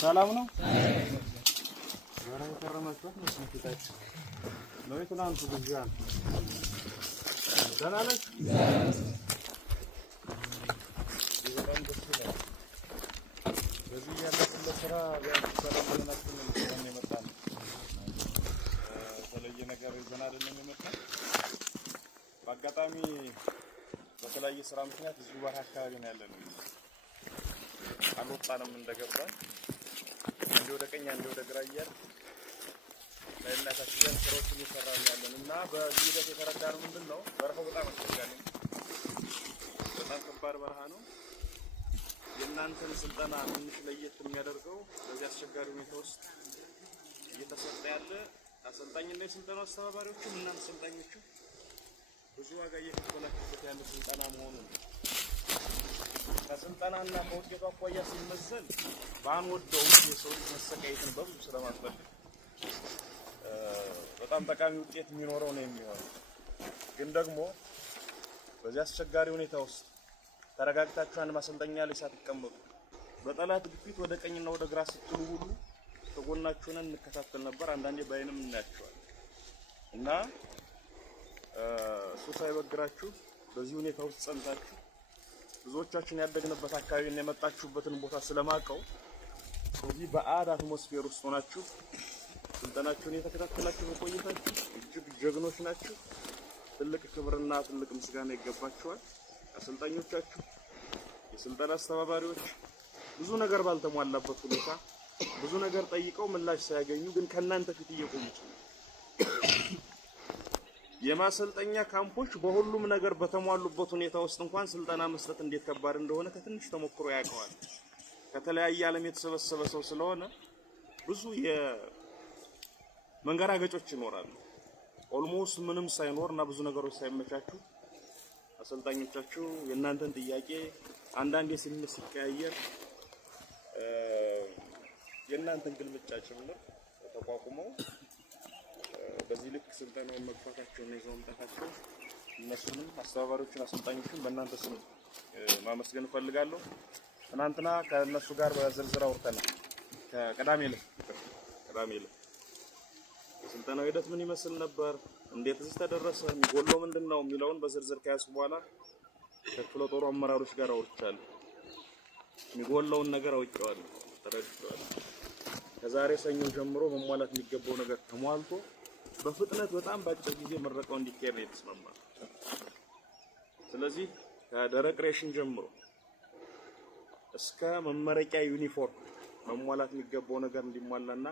ሰላም ነው። ወራይ ተረመጥኩት መስመጥታች ነው ትናንት ጉጃን ደናለች ይዘራን ደስታ በዚህ ያለበት ለስራ ሰላም ለናችሁ ነው የመጣው ተለየ ነገር ይዘና አይደለም የመጣው በአጋጣሚ በተለያየ ስራ ምክንያት እዚህ ባህ አካባቢ ነው ያለነው አልወጣንም እንደገባን እንደ ወደ ቀኝ እንደ ወደ ግራ ይያል ለእናታችን ስራዎችን እየሰራን ያለንና በዚህ ሂደት የተረዳነው ምንድነው በረሃው በጣም አስቸጋሪ ነው በጣም ከባድ በረሃ ነው የእናንተን ስልጠና ትንሽ ለየት የሚያደርገው በዚህ አስቸጋሪ ሁኔታ ውስጥ እየተሰጠ ያለ አሰልጣኝና የስልጠና አስተባባሪዎቹ እናንተ ሰልጣኞቹ ብዙ ዋጋ እየከፈላችሁበት ያለ ስልጠና መሆኑን ከስልጠናና ከውጤቱ አኳያ ሲመዘን ባንወደው የሰው ልጅ መሰቃየትን በብዙ ስለማስፈልግ በጣም ጠቃሚ ውጤት የሚኖረው ነው የሚሆነው ግን ደግሞ በዚህ አስቸጋሪ ሁኔታ ውስጥ ተረጋግታችሁ አንድ ማሰልጠኛ ላይ ሳትቀመጡ በጠላት ግፊት ወደ ቀኝና ወደ ግራ ስትሉ ሁሉ ተጎናችሁን እንከታተል ነበር አንዳንዴ ባይንም እናያችኋል እና ሱሳይ በግራችሁ በዚህ ሁኔታ ውስጥ ጸንታችሁ ብዙዎቻችን ያደግንበት አካባቢ እና የመጣችሁበትን ቦታ ስለማቀው እዚህ በአድ አትሞስፌር ውስጥ ሆናችሁ ስልጠናችሁን የተከታተላችሁ ቆይታችሁ እጅግ ጀግኖች ናችሁ ትልቅ ክብርና ትልቅ ምስጋና ይገባችኋል። አሰልጣኞቻችሁ፣ የስልጠና አስተባባሪዎች ብዙ ነገር ባልተሟላበት ሁኔታ ብዙ ነገር ጠይቀው ምላሽ ሳያገኙ ግን ከናንተ ፊት እየቆሙ የማሰልጠኛ ካምፖች በሁሉም ነገር በተሟሉበት ሁኔታ ውስጥ እንኳን ስልጠና መስጠት እንዴት ከባድ እንደሆነ ከትንሽ ተሞክሮ ያውቀዋል። ከተለያየ ዓለም የተሰበሰበ ሰው ስለሆነ ብዙ የመንገራገጮች ይኖራሉ። ኦልሞስት ምንም ሳይኖር እና ብዙ ነገሮች ሳይመቻቹ አሰልጣኞቻችሁ የእናንተን ጥያቄ አንዳንዴ ስሜት ሲቀያየር የእናንተን ግልምጫ ጭምር ተቋቁመው በዚህ ልክ ስልጠናውን መግፋታቸውና ይዘው መምጣታቸው እነሱንም አስተባባሪዎችን አሰልጣኞችን በእናንተ ስም ማመስገን እፈልጋለሁ። ትናንትና ከእነሱ ጋር በዝርዝር አውርተናል። ከቅዳሜ ዕለት የስልጠናው ሂደት ምን ይመስል ነበር፣ እንዴት እዚህ ተደረሰ፣ የሚጎለው ምንድነው የሚለውን በዝርዝር ከያዝኩ በኋላ ከክፍለ ጦሩ አመራሮች ጋር አውርቻለሁ። የሚጎለውን ነገር አውቄዋለሁ፣ ተረድቼዋለሁ። ከዛሬ ሰኞ ጀምሮ መሟላት የሚገባው ነገር ተሟልቶ በፍጥነት በጣም ባጭር ጊዜ ምረቃው እንዲካሄድ ነው የተስማማው። ስለዚህ ከደረቅ ሬሽን ጀምሮ እስከ መመረቂያ ዩኒፎርም መሟላት የሚገባው ነገር እንዲሟላና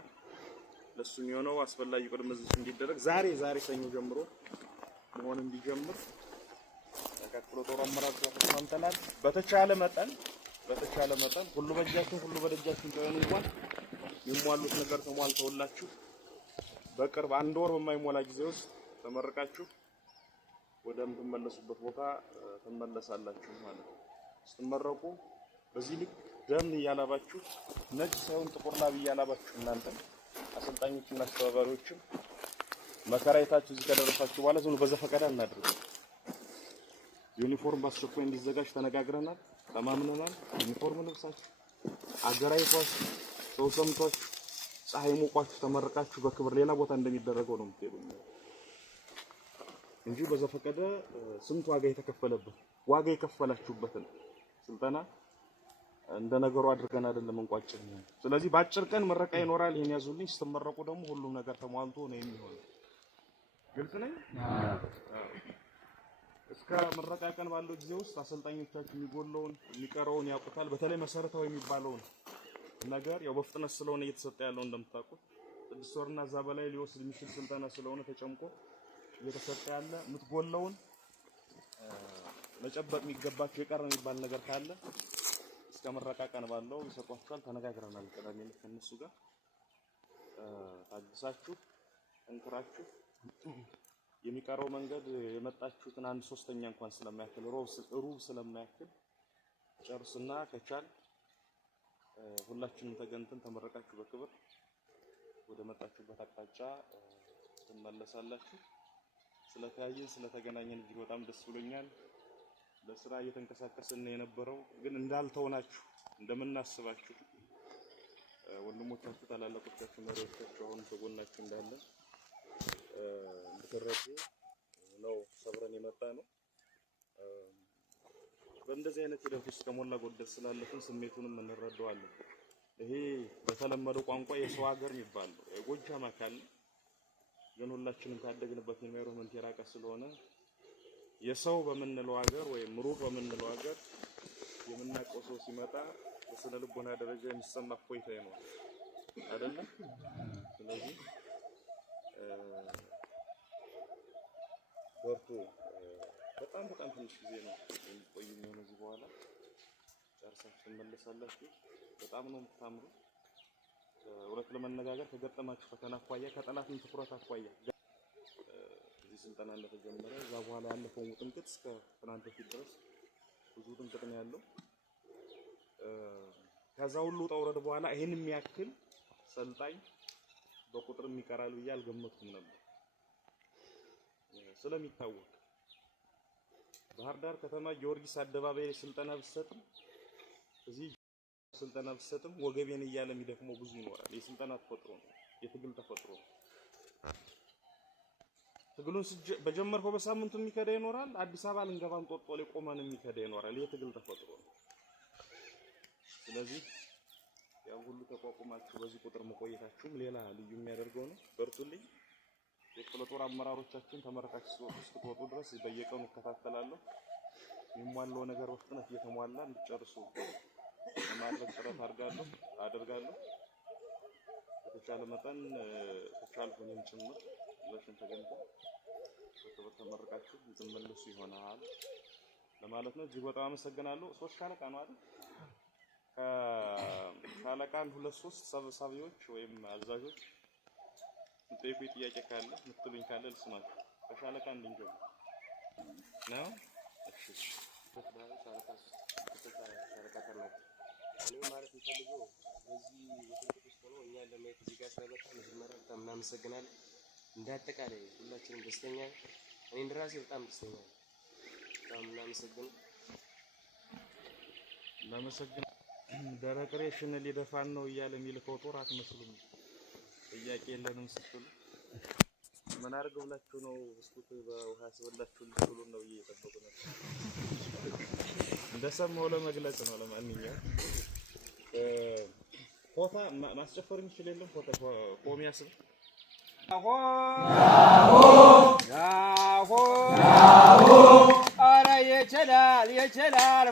ለሱ የሚሆነው አስፈላጊ ቅድመ ዝግጅት እንዲደረግ ዛሬ ሰኞ ጀምሮ መሆን እንዲጀምር ከክፍለ ጦሩ አመራር ጋር ተስማምተናል። በተቻለ መጠን ሁሉ በእጃችን ሁሉ በደጃችን ተሆነ እንኳን የሚሟሉት ነገር ተሟልተውላችሁ በቅርብ አንድ ወር በማይሞላ ጊዜ ውስጥ ተመረቃችሁ ወደምትመለሱበት ቦታ ትመለሳላችሁ ማለት ነው። ስትመረቁ በዚህ ልክ ደም እያላባችሁ ነጭ ሳይሆን ጥቁር ላብ እያላባችሁ እናንተ አሰልጣኞችና አስተባባሪዎችም መከራየታችሁ እዚህ ከደረሳችሁ በኋላ ዝም በዘፈቀደ እናድርገው። ዩኒፎርም በአስቸኳይ እንዲዘጋጅ ተነጋግረናል፣ ተማምነናል። ዩኒፎርም ልብሳችሁ አገራይቷችሁ ሰው ሰምቷችሁ ፀሐይ ሞቋችሁ ተመረቃችሁ በክብር ሌላ ቦታ እንደሚደረገው ነው የምትሄዱት እንጂ በዘፈቀደ ስንት ዋጋ የተከፈለበት ዋጋ የከፈላችሁበትን ስልጠና እንደ ነገሩ አድርገን አይደለም እንቋጭን። ስለዚህ በአጭር ቀን ምረቃ ይኖራል። ይሄን ያዙልኝ። ስትመረቁ ደግሞ ሁሉም ነገር ተሟልቶ ነው የሚሆነው። ግልጽ ነኝ? እስከ ምረቃ ቀን ባለው ጊዜ ውስጥ አሰልጣኞቻችሁ የሚጎለውን የሚቀረውን ያውቁታል። በተለይ መሰረታዊ የሚባለውን ነገር ያው በፍጥነት ስለሆነ እየተሰጠ ያለው እንደምታውቁት 6 ወርና እዛ በላይ ሊወስድ የሚችል ስልጠና ስለሆነ ተጨምቆ እየተሰጠ ያለ የምትጎለውን መጨበጥ የሚገባቸው የቀረ የሚባል ነገር ካለ እስከ ምረቃ ቀን ባለው ይሰጧችኋል። ተነጋግረናል። ቅዳሜ ዕለት ከእነሱ ጋር ታግሳችሁ እንክራችሁ የሚቀረው መንገድ የመጣችሁትን 1/3 እንኳን ስለማያክል ሩብ ስለማያክል ጨርስና ከቻል ሁላችንም ተገንተን ተመረቃችሁ በክብር ወደ መጣችሁበት አቅጣጫ ትመለሳላችሁ። ስለተያየን ስለተገናኘን እጅግ በጣም ደስ ብሎኛል። ለስራ እየተንቀሳቀስን የነበረው ግን እንዳልተውናችሁ እንደምናስባችሁ ወንድሞቻችሁ ታላላቆቻችሁ መሪዎቻችሁ አሁን ተጎናችሁ እንዳለ እንድትረዱ ነው ሰብረን የመጣ ነው። በእንደዚህ አይነት ሂደት ውስጥ ከሞላ ጎደል ስላለፍን ስሜቱንም እንረዳዋለን። ይሄ በተለመደው ቋንቋ የሰው ሀገር የሚባል ነው። የጎጃም አካል ግን ሁላችንም ካደግንበት ኢንቫይሮንመንት የራቀ ስለሆነ የሰው በምንለው ሀገር ወይም ሩቅ በምንለው ሀገር የምናውቀው ሰው ሲመጣ በስነ ልቦና ደረጃ የሚሰማ እፎይታ ይኖራል አይደለም? ስለዚህ በርቱ። በጣም ትንሽ ጊዜ ነው የሚቆዩ ነው። እዚህ በኋላ ጨርሳችሁ ትመለሳላችሁ። በጣም ነው የምታምሩ። እውነት ለመነጋገር ከገጠማችሁ ፈተና አኳያ ከጠላትም ትኩረት አኳያ እዚህ ስልጠና እንደተጀመረ እዛ በኋላ ያለፈው ጥንቅጥ እስከ ትናንት ፊት ድረስ ብዙ ጥንቅጥ ነው ያለው። ከዛ ሁሉ ጠውረድ በኋላ ይሄን የሚያክል ሰልጣኝ በቁጥር የሚቀራል ብዬ አልገመትኩም ነበር። ስለሚታወቅ ባህር ዳር ከተማ ጊዮርጊስ አደባባይ ስልጠና ብሰጥም እዚህ ስልጠና ብሰጥም ወገቤን እያለ የሚደክመው ብዙ ይኖራል። የስልጠና ተፈጥሮ ነው፣ የትግል ተፈጥሮ ነው። ትግሉን በጀመርከው በሳምንቱ የሚከዳ ይኖራል። አዲስ አበባ ልንገባም ጦጦ ላይ ቆመን የሚከዳ ይኖራል። የትግል ተፈጥሮ ነው። ስለዚህ ያው ሁሉ ተቋቁማችሁ በዚህ ቁጥር መቆየታችሁም ሌላ ልዩ የሚያደርገው ነው። በርቱልኝ። የክፍለ ጦር አመራሮቻችን ተመረቃች ስትወጡ ድረስ በየቀኑ እከታተላለሁ። የሚሟላው ነገር በፍጥነት እየተሟላ እንዲጨርሱ ለማድረግ ጥረት አደርጋለሁ። በተቻለ መጠን ተቻልኩኝም ጭምር ለሽን ተገኝተው ተመረቃችሁ እንድትመለሱ ይሆናል ለማለት ነው። እጅግ በጣም አመሰግናለሁ። 3 ሻለቃ ነው አይደል? ከሻለቃ 2-3 ሰብሳቢዎች ወይም አዛዦች የምትጠይቁኝ ጥያቄ ካለ የምትሉኝ ካለ ልስማችሁ። ከሻለቃ እንድንጀምር ነው። እሺ እኔ ማለት የምፈልገው በዚህ ወጥቶ ውስጥ ነው እኛ ለማየት እዚህ ጋር ስለመጣ መጀመሪያ በጣም እናመሰግናለን። እንደ አጠቃላይ ሁላችንም ደስተኛ ነን። እኔ እንደራሴ በጣም ደስተኛ ነኝ። በጣም እናመሰግናለን። ደረቅ ሬሽን ሊደፋን ነው እያለ የሚልከው ጦር አትመስሉም። ጥያቄ የለንም ስትሉ ምን አድርገው ብላችሁ ነው ብስኩት በውሃ ስበላችሁ ልትሉ ነው እየጠበቁ ነው። እንደሰማው ለመግለጽ ነው። ለማንኛውም ፎታ ማስጨፈር የሚችል የለም። ፎታ ቆሚያስብ ያሆ አረ ይችላል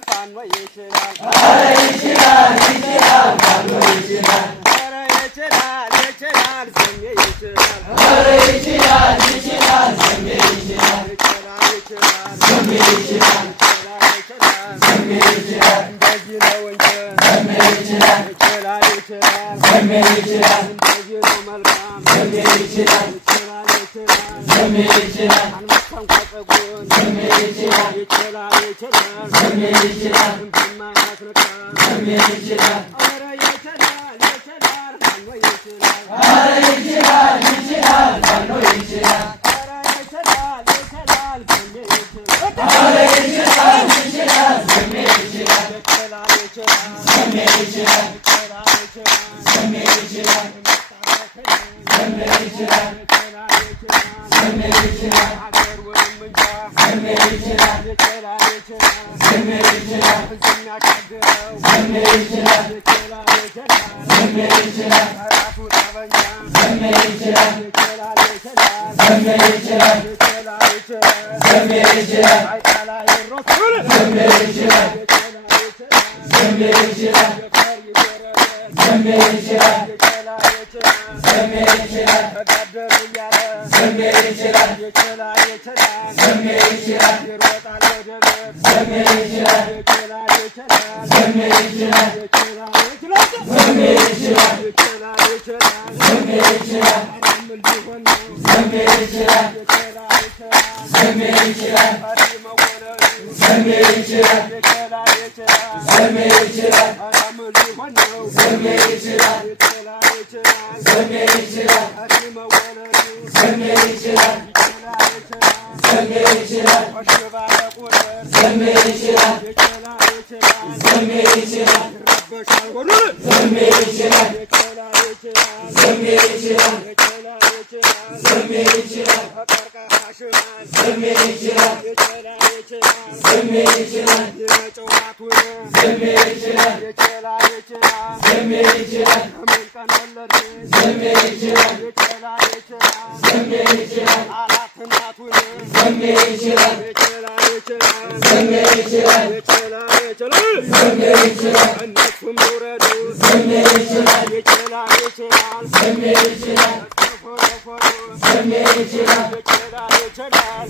ፋኖ ይችላል። አረ ይችላል ፋኖ ይችላል። አረ ይችላል ዘሜ ይችላል። አረ ይችላል ዘሜ ይችላል። ዘሜ ይችላል ዘሜ ይችላል። እንደዚህ ነው እንጂ ዘሜ ይችላል ዘሜ ይችላል። እንደዚህ ነው መልካም ዘሜ ይችላል ዘሜ ይችላል። አንበሳም ከፀጉሩን ዘሜ ይችላል ዘሜ ይችላል። በማያስነካ ዘሜ ይችላል። አረ ይችላል ፋኖ ይችላል። አረ ይችላል ፋኖ ይችላል። አረ ይችላል ዘሜ ይችላል። አረ ይችላል ዘሜ ይችላል። ዘሜ ይችላል ዘሜ ይችላል ዘሜ ይችላል ዘሜ ይችላል። አገር ወይም እንጃ ዘሜ ይችላል ዘሜ ይችላል። እንደሚያሻግረው ዘሜ ይችላል ዘሜ ይችላል። ራሱ ጠበንጃ ዘሜ ይችላል ዘሜ ይችላል ዘሜ ይችላል። አይጣላ ይሮጥ ዘሜ ይችላል ዘሜ ይችላል ዘሜ ይችላል ዘሜ ይችላል። ተጋደሉ እያለ ዘሜ ይችላል ዘሜ ይችላል። ይሮጣል ወደለት ዘሜ ይችላል ዘሜ ይችላል ዘሜ ይችላል ዘሜ ይችላል። ምን ሊሆን ነው ዘሜ ይችላል ዘሜ ይችላል። ዘሜ ይችላል ዘሜ ይችላል። ምን ሊሆን ነው ዘሜ ይችላል ዘሜ ይችላል። ዘሜ ይችላል ዘሜ ይችላል። ዘሜ ይችላል ዘሜ ይችላል። ዘሜ ይችላል ዘሜ ይችላል ዘሜ ይችላል። ዘሜ ይችላል ዘሜ ይችላል። ዘሜ ይችላል ዘሜ ይችላል። ዘሜ ይችላል ዘሜ ይችላል። አራት እናቱን ዘሜ ይችላል ዘሜ ይችላል ዘሜ ይችላል። እነሱም ይውረዱ ዘሜ ይችላል ዘሜ ይችላል ዘሜ ይችላል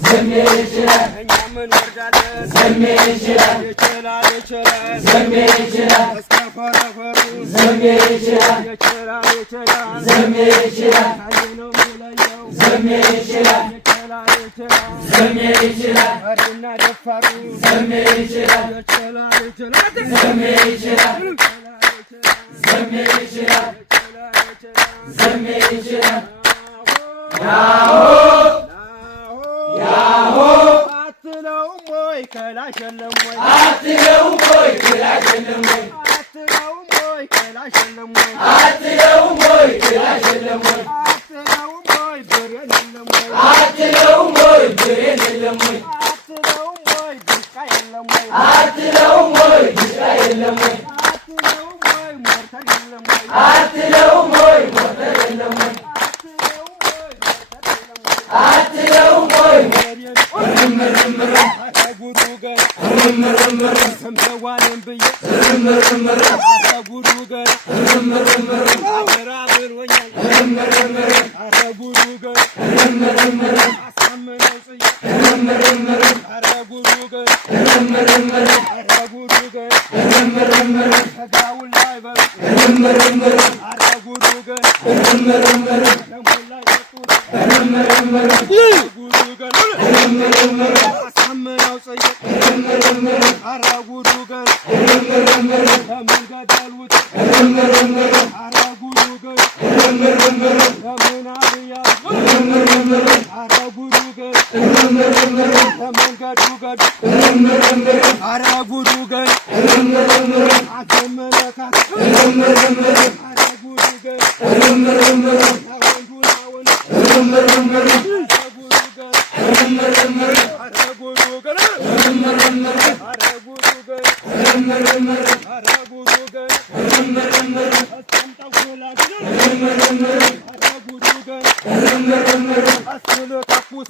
ዘሜ ይችላል። እኛም እንወርዳለን ዘሜ ይችላል ዘሜ ይችላል። እስከ ፎረፎሩ ዘሜ ይችላል ዘሜ ይችላል። ነው የሚለየው ዘሜ ይችላል ዘሜ ይችላል። መሪና ደፋሩ ዘሜ ይችላል ዘሜ ይችላል ዘሜ ይችላል ዘሜ ይችላል። ያሆ አትለውም ወይ ከላሽ የለም ወይ አትለውም ወይ ከላሽ የለም ወይ አትለውም ወይ ከላሽ የለም ወይ አትለውም ወይ ከላሽ የለም ወይ አትለውም ወይ ብሬን የለም ወይ አትለውም ወይ ብሬን የለም ወይ አትለውም ወይ ድሽቃ የለም ወይ አትለውም ወይ ድሽቃ የለም ወይ አትለውም ወይ ሞርተር የለም ወይ አትለውም ወይ ሞርተር የለም ወይ ጉዱ ገና ሰምተዋንም ብዬ ጉዱ ገና አደራ ብሎኛል ጉዱ ገና አሳምነው ጽዬ ጉዱ ገና ጉዱ ገና ተጋውን ላይ በሉ ጉዱ ገና ደሙን ላይ ጠጡት ጉዱ ገና አሳምነው ጽዬ ጉዱ ገና ለምን ገደሉት ጉዱ ገና ለምን አብያት ጉዱ ገና ለመንገዱ ገዱ ጉዱ ገና አትመለካት ጉዱ ገና ወንዱ ናውን ጉዱ ገና ጉዱ ገና ጉዱ ገና ጉዱ ገና ጉዱ ገና አስሎ ካፑስ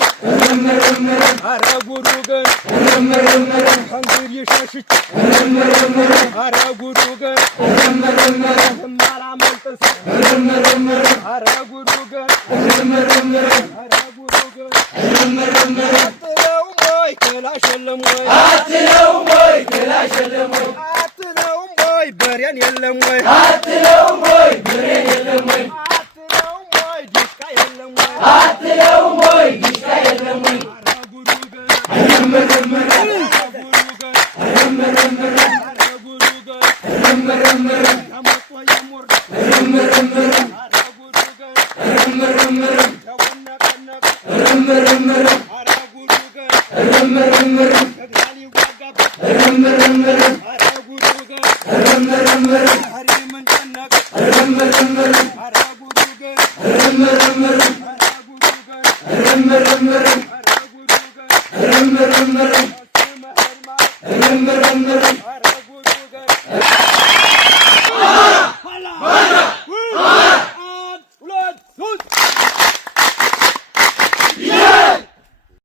ጉዱ ገና እንግዲህ ሸሽች ጉዱ ገና ማላመልጥስ ጉዱ ገና ጉዱ ገና አትለውም ወይ ክላሽ የለም ወይ አትለውም ወይ ክላሽ የለም ወይ አትለውም ወይ በሬን የለም ወይ አትለውም ወይ ብሬን የለም ወይ አትለውም ወይ ዲሽቃ የለም ወይ አትለውም ወይ ዲሽቃ የለም ወይ ጉዱ ገና እረምረምረ ጉዱ ገና እረምረምረ ጉዱ ገና እረምረምረ ተመጦ የሞርድ እረምረምረ ጉዱ ገና እረምረምረ ተወነቀነቀ እረምረምረ ጉዱ ገና እረምረምረ